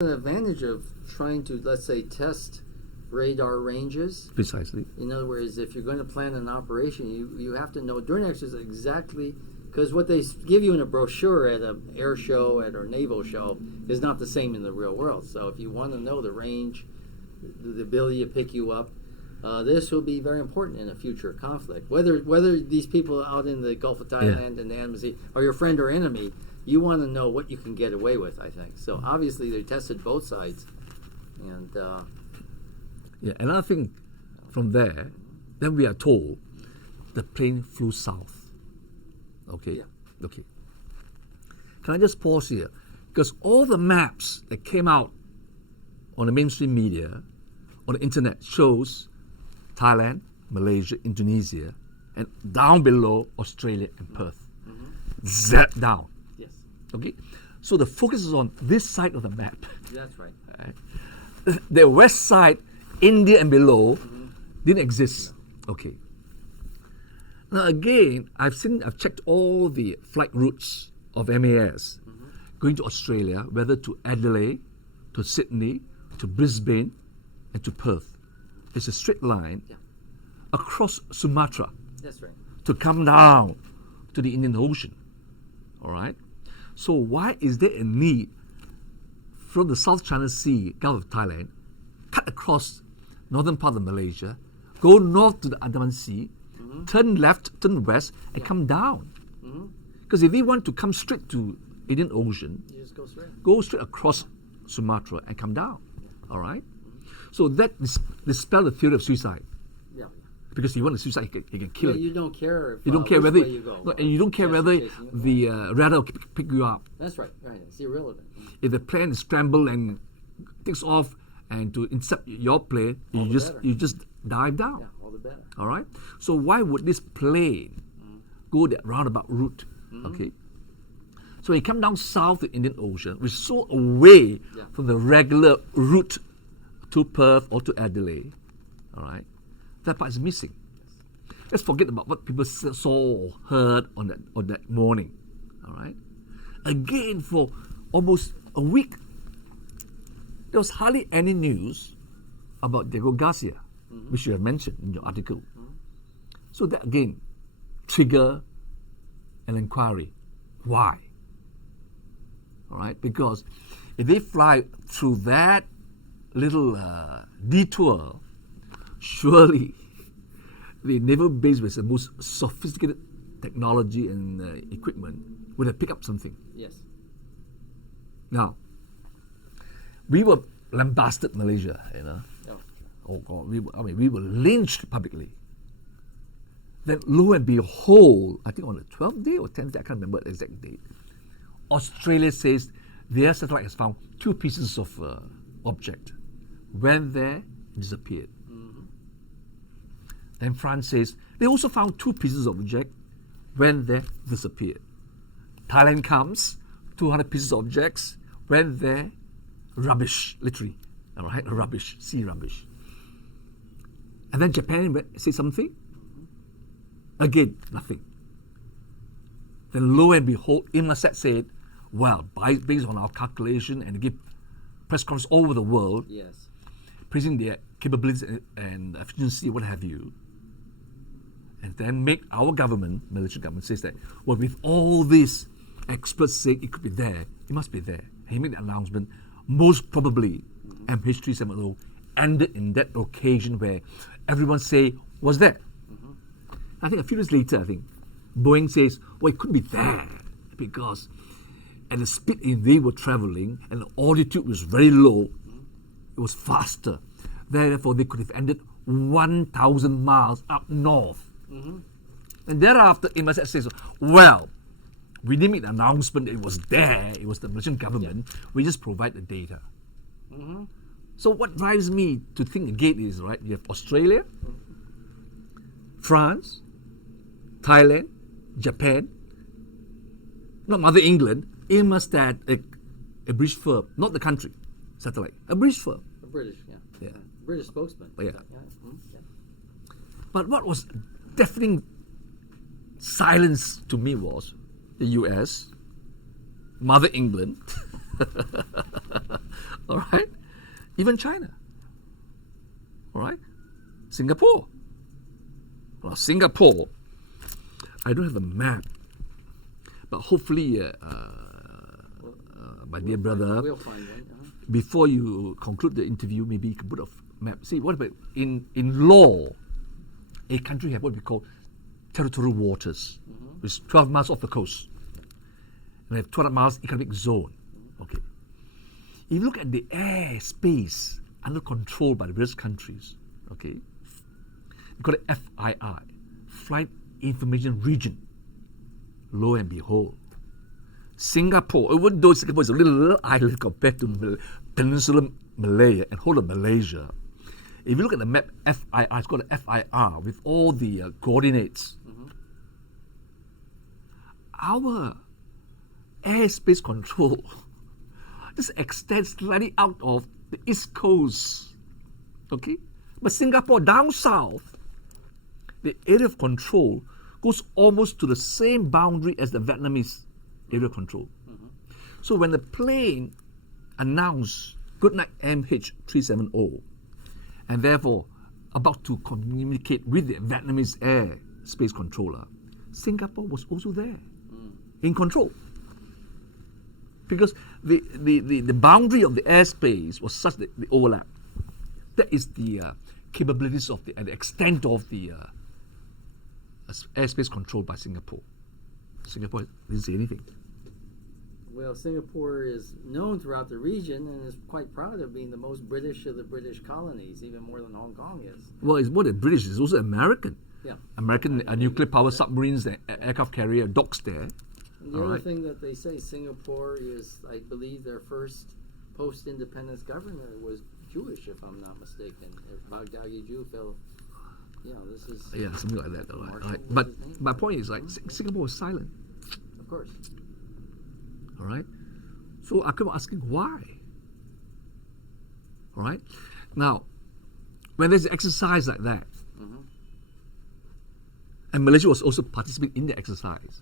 An advantage of trying to, let's say, test radar ranges. Precisely. In other words, if you're going to plan an operation, you have to know during exercise exactly, because what they give you in a brochure at an air show, at a naval show, is not the same in the real world. So if you want to know the range, the ability to pick you up, this will be very important in a future conflict. Whether these people out in the Gulf of Thailand and the embassy are your friend or enemy, you want to know what you can get away with, I think. So obviously they tested both sides. And another thing from there, then we are told the plane flew south. Okay? Yeah. Okay. Can I just pause here? Because all the maps that came out on the mainstream media, on the internet, shows Thailand, Malaysia, Indonesia, and down below Australia and Perth. Zap down. yes, Okay? So the focus is on this side of the map. that's right. The west side, India and below, didn't exist. Okay. Now again, I've checked all the flight routes of MAS going to Australia, whether to Adelaide, to Sydney, to Brisbane, and to Perth. It's a straight line across Sumatra That's right. to come down to the Indian Ocean. All right? So why is there a need from the South China Sea, Gulf of Thailand, cut across northern part of Malaysia, go north to the Andaman Sea, turn left, turn west, and come down? Because if we want to come straight to Indian Ocean, You just go straight across Sumatra and come down. All right? So that dispel the theory of suicide. Yeah. Because if you want to suicide, you can kill it. You don't care. You don't care which whether way you go. no, and you don't care Just whether chasing you. the radar will pick you up. That's right. Right. It's irrelevant. If the plane is scrambled and takes off and to intercept your plane, All you the just better. dive down. Yeah. All the better. All right. So why would this plane go that roundabout route? Okay. So he come down south to Indian Ocean, which is so away from the regular route to Perth or to Adelaide. All right. That part is missing. Let's forget about what people saw or heard on that morning. All right. Again, for almost a week, there was hardly any news about Diego Garcia, which you have mentioned in your article. So that again trigger an inquiry. Why? All right, because if they fly through that little detour, surely the naval base with the most sophisticated technology and equipment would have picked up something. Yes. Now, we were lambasted, Malaysia, you know. Oh. Oh God, we were lynched publicly. Then lo and behold, I think on the 12th day or 10th day, I can't remember the exact date, Australia says their satellite has found two pieces of object. Went there, disappeared. Then France says they also found two pieces of object. Went there, disappeared. Thailand comes, 200 pieces of objects. Went there, rubbish, literally. All right, rubbish, sea rubbish. And then Japan said something. Again, nothing. Then lo and behold, Inmarsat said, well, based on our calculation, and give press conference all over the world, Yes. praising their capabilities and efficiency, what have you, and then make our government, Malaysian government, says that, well, with all this, experts say it could be there, it must be there. And he made the announcement, most probably, MH370 ended in that occasion where everyone say was there. I think a few days later, Boeing says, well, it couldn't be there because at the speed they were traveling and the altitude was very low, it was faster. Therefore, they could have ended 1,000 miles up north. And thereafter, Inmarsat says, well, we didn't make the announcement that it was there, it was the Malaysian government, we just provide the data. So what drives me to think again is, right, you have Australia, France, Thailand, Japan, not Mother England, Inmarsat, a British firm, not the country, satellite, a British firm. A British, Yeah. British spokesman. Yeah. Yeah. But what was deafening silence to me was the US, Mother England, All right? Even China. All right? Singapore. Well, Singapore, I don't have a map, but hopefully, my dear brother, We'll find one. before you conclude the interview, maybe you can put a map. See, what about in law, a country have what we call territorial waters, which is 12 miles off the coast. And they have 12 miles economic zone. Okay. If you look at the air space under control by the various countries, okay, you call it FII, Flight Information Region. Lo and behold, Singapore, even though Singapore is a little island compared to Peninsula Malaya and whole of Malaysia, if you look at the map FII, it's called the FIR with all the coordinates. Our airspace control just extends slightly out of the east coast. Okay? But Singapore down south, the area of control goes almost to the same boundary as the Vietnamese area control. So when the plane announced Goodnight MH370 and therefore about to communicate with the Vietnamese air space controller, Singapore was also there in control. Because the boundary of the airspace was such that the overlap. That is the capabilities of the extent of the airspace controlled by Singapore. Singapore didn't say anything. Well, Singapore is known throughout the region and is quite proud of being the most British of the British colonies, even more than Hong Kong is. Well, it's more than British, it's also American. Yeah. American nuclear power submarines, the aircraft carrier docks there. And the other thing that they say, Singapore is, I believe, their first post-independence governor was Jewish, if I'm not mistaken. If Baghdadi Jew fell, this is... Yeah, something like that. Marshall was But his name. my point is, Singapore was silent. Of course. All right? So I keep asking why. All right? Now, when there's an exercise like that, and Malaysia was also participating in the exercise,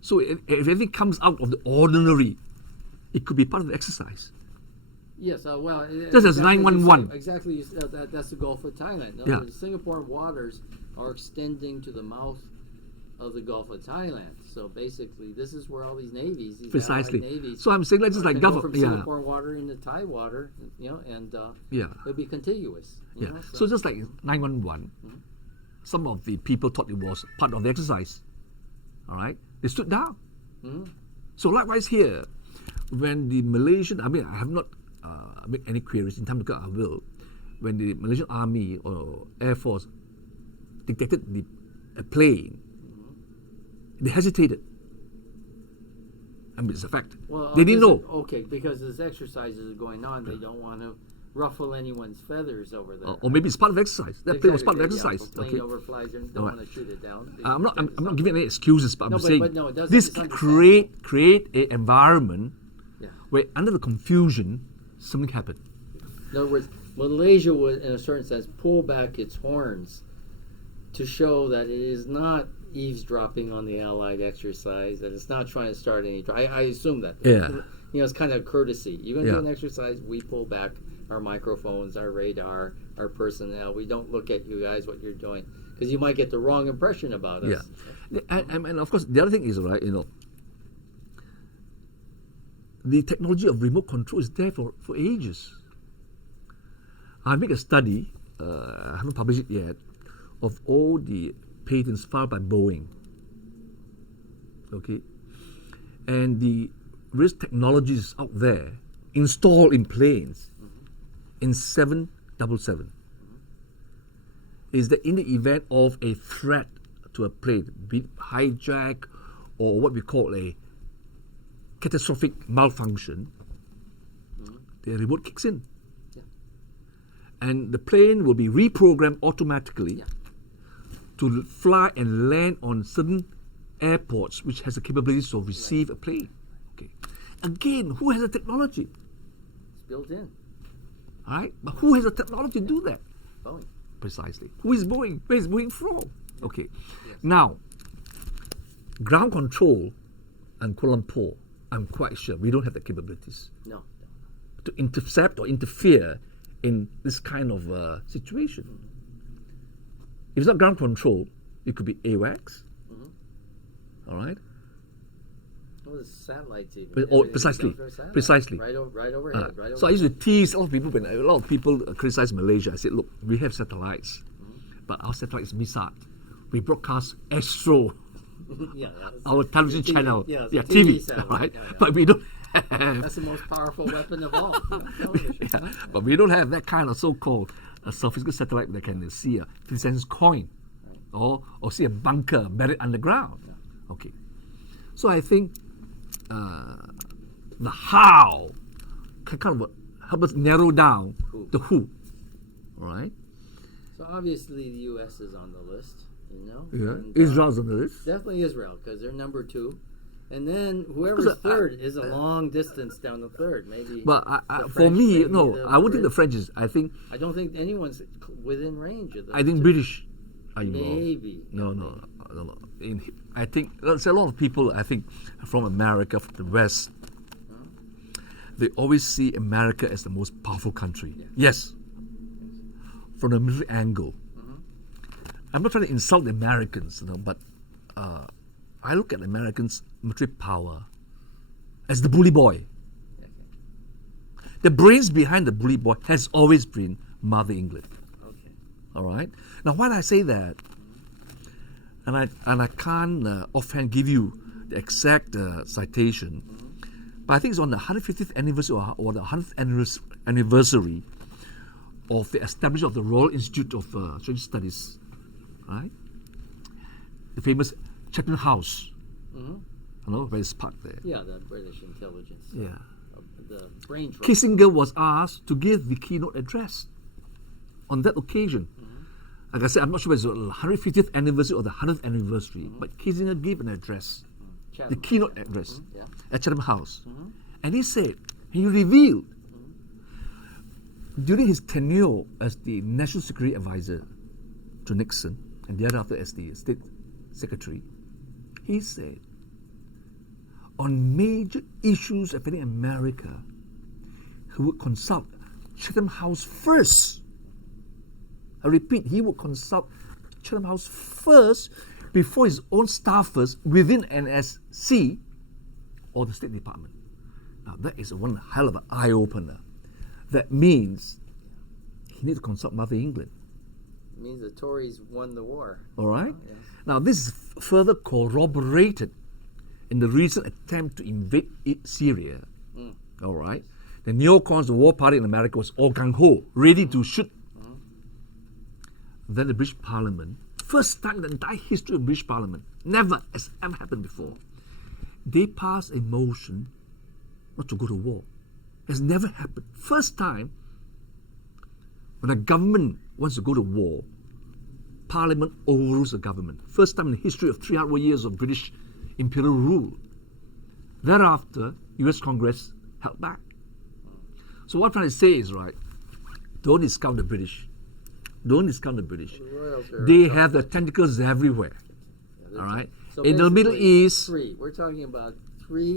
so if anything comes out of the ordinary, it could be part of the exercise. Yes, well... Just as 911. Exactly, that's the Gulf of Thailand. In other words, Singapore waters are extending to the mouth of the Gulf of Thailand. So basically, this is where all these navies, these Precisely. allied navies... So I'm saying that's just like go from government. Singapore water into Thai water, and it'll be contiguous. you know, So just like 911, some of the people thought it was part of the exercise. All right? They stood down. So likewise here, when the Malaysian, I have not made any queries, in time to come I will, when the Malaysian Army or Air Force detected a plane, they hesitated. It's a fact. Well, they didn't know. Okay, because as exercises are going on, they don't want to ruffle anyone's feathers over there. Or maybe it's part of the exercise. That plane was part of the exercise. If a plane overflies, they don't want to shoot it down. I'm not giving any excuses, but I'm saying it this doesn't create an environment where under the confusion something happened. In other words, Malaysia would, in a certain sense, pull back its horns to show that it is not eavesdropping on the Allied exercise, that it's not trying to start any... I assume that. It's kind of courtesy. You're going to do an exercise, we pull back our microphones, our radar, our personnel. We don't look at you guys, what you're doing, because you might get the wrong impression about us. And of course, the other thing is, the technology of remote control is there for ages. I make a study, I haven't published it yet, of all the patents filed by Boeing. Okay? And the various technologies out there installed in planes in 777 is that in the event of a threat to a plane, be it hijack or what we call a catastrophic malfunction, the remote kicks in. And the plane will be reprogrammed automatically to fly and land on certain airports which has the capabilities to receive a plane. Okay. Again, who has the technology? It's built in. All right? But who has the technology to do that? Boeing. Precisely. Who is Boeing? Where is Boeing from? Okay. Now, ground control and Kuala Lumpur, I'm quite sure we don't have the capabilities. No. to intercept or interfere in this kind of situation. If it's not ground control, it could be AWACS. All right? Well, it's satellites even. Precisely. Right overhead. So I used to tease a lot of people when a lot of people criticize Malaysia. I said, look, we have satellites, but our satellite is Misat. We broadcast Astro, our television channel, TV, right? But we don't have. That's the most powerful weapon of all. But we don't have that kind of so-called sophisticated satellite that can see a 50 cents coin, or see a bunker buried underground. Okay, so I think the how can kind of help us narrow down the who. All right. So obviously the U.S. is on the list, and, Israel's on the list. Definitely Israel, because they're number 2, and then whoever's third is a long distance down the third. Maybe. But for me, no, I would think the French is. I don't think anyone's within range of them. I think British are involved. Maybe. No. I think there's a lot of people. I think from America, from the West, they always see America as the most powerful country. Yes. From the military angle. I'm not trying to insult the Americans, but I look at Americans' military power as the bully boy. The brains behind the bully boy has always been Mother England. Okay. All right. Now, why do I say that? And I can't offhand give you the exact citation, but I think it's on the 150th anniversary or the 100th anniversary of the establishment of the Royal Institute of Strategic Studies, right? The famous Chatham House, where it's parked there. Yeah, the British intelligence. Yeah. The brain trust. Kissinger was asked to give the keynote address on that occasion. Like I said, I'm not sure whether it's the 150th anniversary or the 100th anniversary, but Kissinger gave an address, the keynote address at Chatham House. And he said, he revealed, during his tenure as the National Security Advisor to Nixon, and thereafter as the State Secretary, he said, on major issues affecting America, he would consult Chatham House first. I repeat, he would consult Chatham House first before his own staffers within NSC or the State Department. Now that is one hell of an eye-opener. That means he needs to consult Mother England. It means the Tories won the war. All right? Yes. Now this is further corroborated in the recent attempt to invade Syria. All right? The neocons, the war party in America, was all gung-ho, ready to shoot. Then the British Parliament, first time in the entire history of British Parliament, never has ever happened before, they passed a motion not to go to war. It's never happened. First time when a government wants to go to war, Parliament overrules the government. First time in the history of 300 years of British imperial rule. Thereafter, US Congress held back. So what I'm trying to say is, right, don't discount the British. Don't discount the British. They have the tentacles everywhere. All right? So in the Middle East, we're talking about 3